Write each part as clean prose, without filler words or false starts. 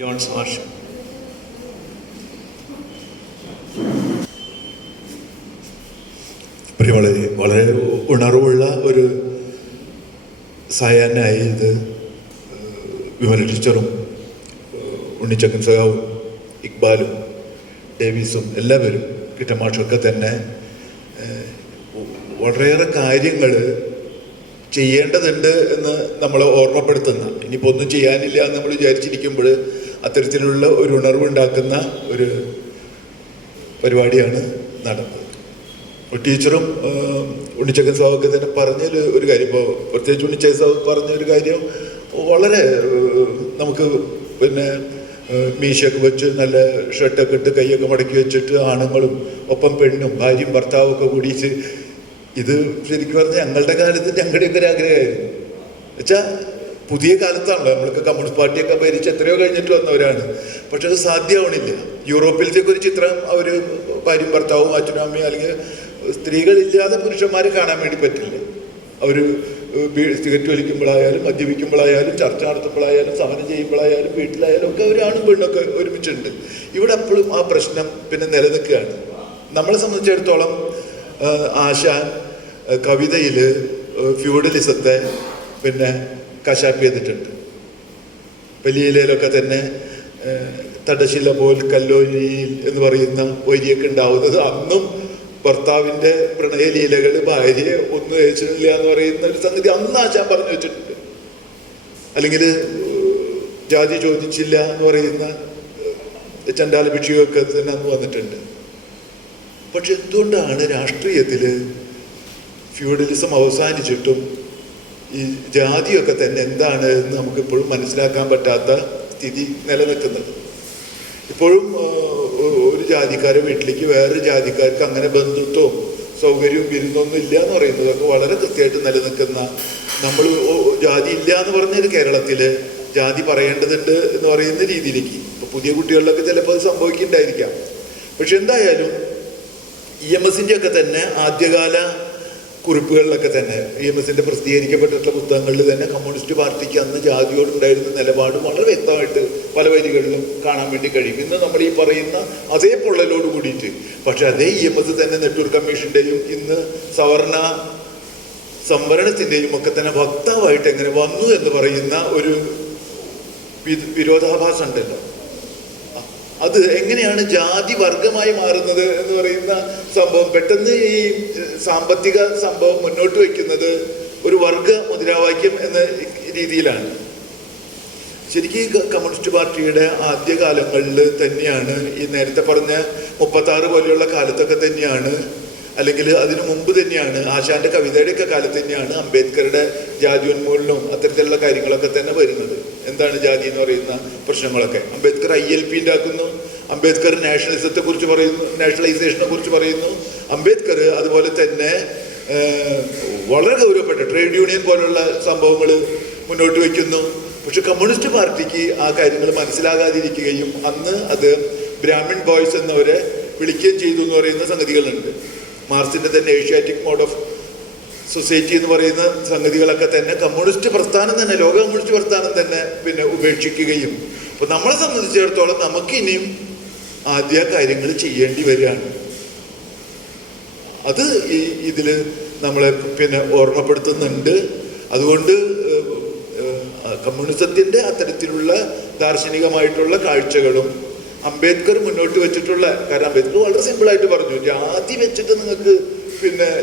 John's മാഷ്. വളരെ വളരെ ഉണർവുള്ള ഒരു സായാഹ്നമായി ഇത്. വിമല ടീച്ചറും ഉണ്ണിച്ചക്കൻ സഖാവും ഇക്ബാലും ഡേവിസും എല്ലാവരും കിറ്റമാഷൊക്കെ തന്നെ വളരെയേറെ കാര്യങ്ങൾ ചെയ്യേണ്ടതുണ്ട് എന്ന് നമ്മളെ ഓർമ്മപ്പെടുത്തുന്ന, ഇനിയിപ്പോൾ ഒന്നും ചെയ്യാനില്ല എന്ന് നമ്മൾ വിചാരിച്ചിരിക്കുമ്പോൾ അത്തരത്തിലുള്ള ഒരു ഉണർവുണ്ടാക്കുന്ന ഒരു പരിപാടിയാണ് നടന്നത്. ടീച്ചറും ഉണ്ണിച്ചക്കൻ സാവൊക്കെ തന്നെ പറഞ്ഞതിൽ ഒരു കാര്യം, ഇപ്പോൾ പ്രത്യേകിച്ച് ഉണ്ണിച്ചക്കൻ സാവ് പറഞ്ഞൊരു കാര്യം വളരെ നമുക്ക് മീശയൊക്കെ വെച്ച് നല്ല ഷർട്ടൊക്കെ ഇട്ട് കൈയൊക്കെ മടക്കി വെച്ചിട്ട് ആണുങ്ങളും ഒപ്പം പെണ്ണും ഭാര്യയും ഭർത്താവും ഒക്കെ കൂടിയിട്ട്, ഇത് ശരിക്കും പറഞ്ഞാൽ ഞങ്ങളുടെ കാലത്ത് ഞങ്ങളുടെയൊക്കെ ഒരു ആഗ്രഹമായിരുന്നു. വെച്ചാൽ പുതിയ കാലത്താണല്ലോ, നമ്മൾക്ക് കമ്മ്യൂണിസ്റ്റ് പാർട്ടിയൊക്കെ ഭരിച്ച് എത്രയോ കഴിഞ്ഞിട്ട് വന്നവരാണ്. പക്ഷെ അത് സാധ്യമാവണില്ല. യൂറോപ്പിലത്തേക്ക് ഒരു ചിത്രം അവർ ഭാര്യയും ഭർത്താവും അച്ഛനും അമ്മയും അല്ലെങ്കിൽ സ്ത്രീകളില്ലാതെ പുരുഷന്മാരെ കാണാൻ വേണ്ടി പറ്റില്ല. അവർ സിഗരറ്റ് വലിക്കുമ്പോഴായാലും മദ്യപിക്കുമ്പോഴായാലും ചർച്ച നടത്തുമ്പോഴായാലും സമരം ചെയ്യുമ്പോഴായാലും വീട്ടിലായാലും ഒക്കെ അവരാണും പെണ്ണൊക്കെ ഒരുമിച്ചുണ്ട്. ഇവിടെ അപ്പോഴും ആ പ്രശ്നം നിലനിൽക്കുകയാണ്. നമ്മളെ സംബന്ധിച്ചിടത്തോളം ആശാൻ കവിതയിൽ ഫ്യൂഡലിസത്തെ കശാപ്പ് ചെയ്തിട്ടുണ്ട്. വലിയയിലൊക്കെ തന്നെ തടശില പോൽ കല്ലോലിയിൽ എന്ന് പറയുന്ന വരിയൊക്കെ ഉണ്ടാവുന്നത് അന്നും ഭർത്താവിൻ്റെ പ്രണയലീലകൾ ഭാര്യയെ ഒന്നും അയച്ചിട്ടില്ല എന്ന് പറയുന്ന ഒരു സംഗതി അന്ന് ആശാൻ പറഞ്ഞു വെച്ചിട്ടുണ്ട്. അല്ലെങ്കിൽ ജാതി ചോദിച്ചില്ല എന്ന് പറയുന്ന ചണ്ടാല ഭിക്ഷയൊക്കെ തന്നെ അന്ന് വന്നിട്ടുണ്ട്. പക്ഷെ എന്തുകൊണ്ടാണ് രാഷ്ട്രീയത്തിൽ ഫ്യൂഡലിസം അവസാനിച്ചിട്ടും ഈ ജാതിയൊക്കെ തന്നെ എന്താണ് എന്ന് നമുക്കിപ്പോഴും മനസ്സിലാക്കാൻ പറ്റാത്ത സ്ഥിതി നിലനിൽക്കുന്നത്? ഇപ്പോഴും ഒരു ജാതിക്കാരെ വീട്ടിലേക്ക് വേറൊരു ജാതിക്കാർക്ക് അങ്ങനെ ബന്ധുത്വവും സൗകര്യവും വിരുന്നൊന്നും ഇല്ല എന്ന് പറയുന്നതൊക്കെ വളരെ കൃത്യമായിട്ട് നിലനിൽക്കുന്ന, നമ്മൾ ജാതി ഇല്ല എന്ന് പറഞ്ഞൊരു കേരളത്തിൽ ജാതി പറയേണ്ടതുണ്ട് എന്ന് പറയുന്ന രീതിയിലേക്ക് ഇപ്പോൾ പുതിയ കുട്ടികളിലൊക്കെ ചിലപ്പോൾ അത് സംഭവിക്കുന്നുണ്ടായിരിക്കാം. പക്ഷെ എന്തായാലും EMSൻ്റെ ഒക്കെ തന്നെ ആദ്യകാല കുറിപ്പുകളിലൊക്കെ തന്നെ, EMSൻ്റെ പ്രസിദ്ധീകരിക്കപ്പെട്ടിട്ടുള്ള പുസ്തകങ്ങളിൽ തന്നെ കമ്മ്യൂണിസ്റ്റ് പാർട്ടിക്ക് അന്ന് ജാതിയോടുണ്ടായിരുന്ന നിലപാട് വളരെ വ്യക്തമായിട്ട് പല വരികളിലും കാണാൻ വേണ്ടി കഴിയും. ഇന്ന് നമ്മൾ ഈ പറയുന്ന അതേ പൊള്ളലോട് കൂടിയിട്ട്, പക്ഷെ അതേ EMS തന്നെ നെട്ടൂർ കമ്മീഷൻ്റെയും ഇന്ന് സവർണ സംവരണത്തിൻ്റെയും ഒക്കെ തന്നെ വക്താവായിട്ട് എങ്ങനെ വന്നു എന്ന് പറയുന്ന ഒരു വിരോധാഭാസം ഉണ്ടല്ലോ. അത് എങ്ങനെയാണ് ജാതി വർഗമായി മാറുന്നത് എന്ന് പറയുന്ന സംഭവം, പെട്ടെന്ന് ഈ സാമ്പത്തിക സംഭവം മുന്നോട്ട് വയ്ക്കുന്നത് ഒരു വർഗ മുദ്രാവാക്യം എന്ന രീതിയിലാണ്. ശരിക്കും കമ്മ്യൂണിസ്റ്റ് പാർട്ടിയുടെ ആദ്യകാലങ്ങളിൽ തന്നെയാണ്, ഈ നേരത്തെ പറഞ്ഞ 36 പോലെയുള്ള കാലത്തൊക്കെ തന്നെയാണ്, അല്ലെങ്കിൽ അതിനു മുമ്പ് തന്നെയാണ്, ആശാന്റെ കവിതയുടെയൊക്കെ കാലത്ത് തന്നെയാണ് അംബേദ്കറുടെ ജാതിയോന്മൂലനവും അത്തരത്തിലുള്ള കാര്യങ്ങളൊക്കെ തന്നെ വരുന്നത്. എന്താണ് ജാതി എന്ന് പറയുന്ന പ്രശ്നങ്ങളൊക്കെ അംബേദ്കർ ILP ഉണ്ടാക്കുന്നു. അംബേദ്കർ നാഷണലിസത്തെ കുറിച്ച് പറയുന്നു, നാഷണലൈസേഷനെ കുറിച്ച് പറയുന്നു. അംബേദ്കർ അതുപോലെ തന്നെ വളരെ ഗൗരവപ്പെട്ട ട്രേഡ് യൂണിയൻ പോലുള്ള സംഭവങ്ങൾ മുന്നോട്ട് വയ്ക്കുന്നു. പക്ഷെ കമ്മ്യൂണിസ്റ്റ് പാർട്ടിക്ക് ആ കാര്യങ്ങൾ മനസ്സിലാകാതിരിക്കുകയും അന്ന് അത് ബ്രാഹ്മിൺ ബോയ്സ് എന്നവരെ വിളിക്കുകയും ചെയ്തു എന്ന് പറയുന്ന സംഗതികളുണ്ട്. മാർക്സിന്റെ തന്നെ ഏഷ്യാറ്റിക് മോഡ് ഓഫ് സൊസൈറ്റി എന്ന് പറയുന്ന സംഗതികളൊക്കെ തന്നെ കമ്മ്യൂണിസ്റ്റ് പ്രസ്ഥാനം തന്നെ, ലോക കമ്മ്യൂണിസ്റ്റ് പ്രസ്ഥാനം തന്നെ ഉപേക്ഷിക്കുകയും. അപ്പോൾ നമ്മളെ സംബന്ധിച്ചിടത്തോളം നമുക്ക് ഇനിയും ആദ്യ കാര്യങ്ങൾ ചെയ്യേണ്ടി വരികയാണ്. അത് ഇതിൽ നമ്മളെ ഓർമ്മപ്പെടുത്തുന്നുണ്ട്. അതുകൊണ്ട് കമ്മ്യൂണിസത്തിൻ്റെ അത്തരത്തിലുള്ള ദാർശനികമായിട്ടുള്ള കാഴ്ചകളും അംബേദ്കർ മുന്നോട്ട് വെച്ചിട്ടുള്ള, കാരണം അംബേദ്കർ വളരെ സിമ്പിളായിട്ട് പറഞ്ഞു, ജാതി വെച്ചിട്ട് നിങ്ങൾക്ക്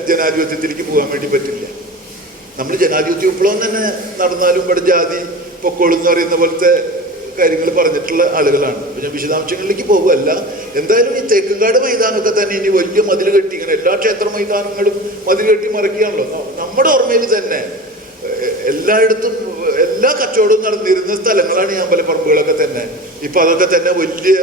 ജനാധിപത്യത്തിലേക്ക് പോകാൻ വേണ്ടി പറ്റില്ല. നമ്മൾ ജനാധിപത്യ വിപ്ലവം തന്നെ നടന്നാലും ഇവിടെ ജാതി പൊക്കോളും എന്ന് പറയുന്ന പോലത്തെ കാര്യങ്ങൾ പറഞ്ഞിട്ടുള്ള ആളുകളാണ്. അപ്പോൾ ഞാൻ വിശദാംശങ്ങളിലേക്ക് പോകുമല്ല. എന്തായാലും ഈ തേക്കുംകാട് മൈതാനമൊക്കെ തന്നെ ഇനി വലിയ മതിൽ കെട്ടി, ഇങ്ങനെ എല്ലാ ക്ഷേത്ര മൈതാനങ്ങളും മതിൽ കെട്ടി മറക്കുകയാണല്ലോ. നമ്മുടെ ഓർമ്മയിൽ തന്നെ എല്ലായിടത്തും എല്ലാ കച്ചവടവും നടന്നിരുന്ന സ്ഥലങ്ങളാണ് ഈ അമ്പലപ്പറമ്പുകളൊക്കെ തന്നെ. ഇപ്പം അതൊക്കെ തന്നെ വലിയ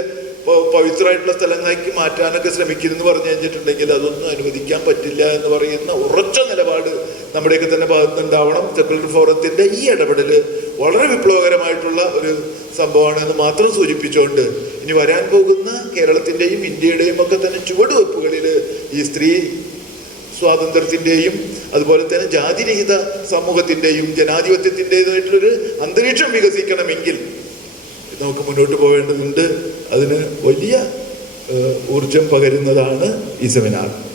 പവിത്രമായിട്ടുള്ള സ്ഥലങ്ങളാക്കി മാറ്റാനൊക്കെ ശ്രമിക്കുന്നെന്ന് പറഞ്ഞു കഴിഞ്ഞിട്ടുണ്ടെങ്കിൽ അതൊന്നും അനുവദിക്കാൻ പറ്റില്ല എന്ന് പറയുന്ന ഉറച്ച നിലപാട് നമ്മുടെയൊക്കെ തന്നെ ഭാഗത്തുനിന്നുണ്ടാവണം. സെക്യുലർ ഫോറത്തിൻ്റെ ഈ ഇടപെടൽ വളരെ വിപ്ലവകരമായിട്ടുള്ള ഒരു സംഭവമാണ് എന്ന് മാത്രം സൂചിപ്പിച്ചുകൊണ്ട്, ഇനി വരാൻ പോകുന്ന കേരളത്തിൻ്റെയും ഇന്ത്യയുടെയും ഒക്കെ തന്നെ ചുവടുവെപ്പുകളിൽ ഈ സ്ത്രീ സ്വാതന്ത്ര്യത്തിൻ്റെയും അതുപോലെ തന്നെ ജാതിരഹിത സമൂഹത്തിൻ്റെയും ജനാധിപത്യത്തിൻ്റെതായിട്ടുള്ളൊരു അന്തരീക്ഷം വികസിക്കണമെങ്കിൽ നമുക്ക് മുന്നോട്ട് പോകേണ്ടതുണ്ട്. അതിന് വലിയ ഊർജം പകരുന്നതാണ് ഈ സെമിനാർ.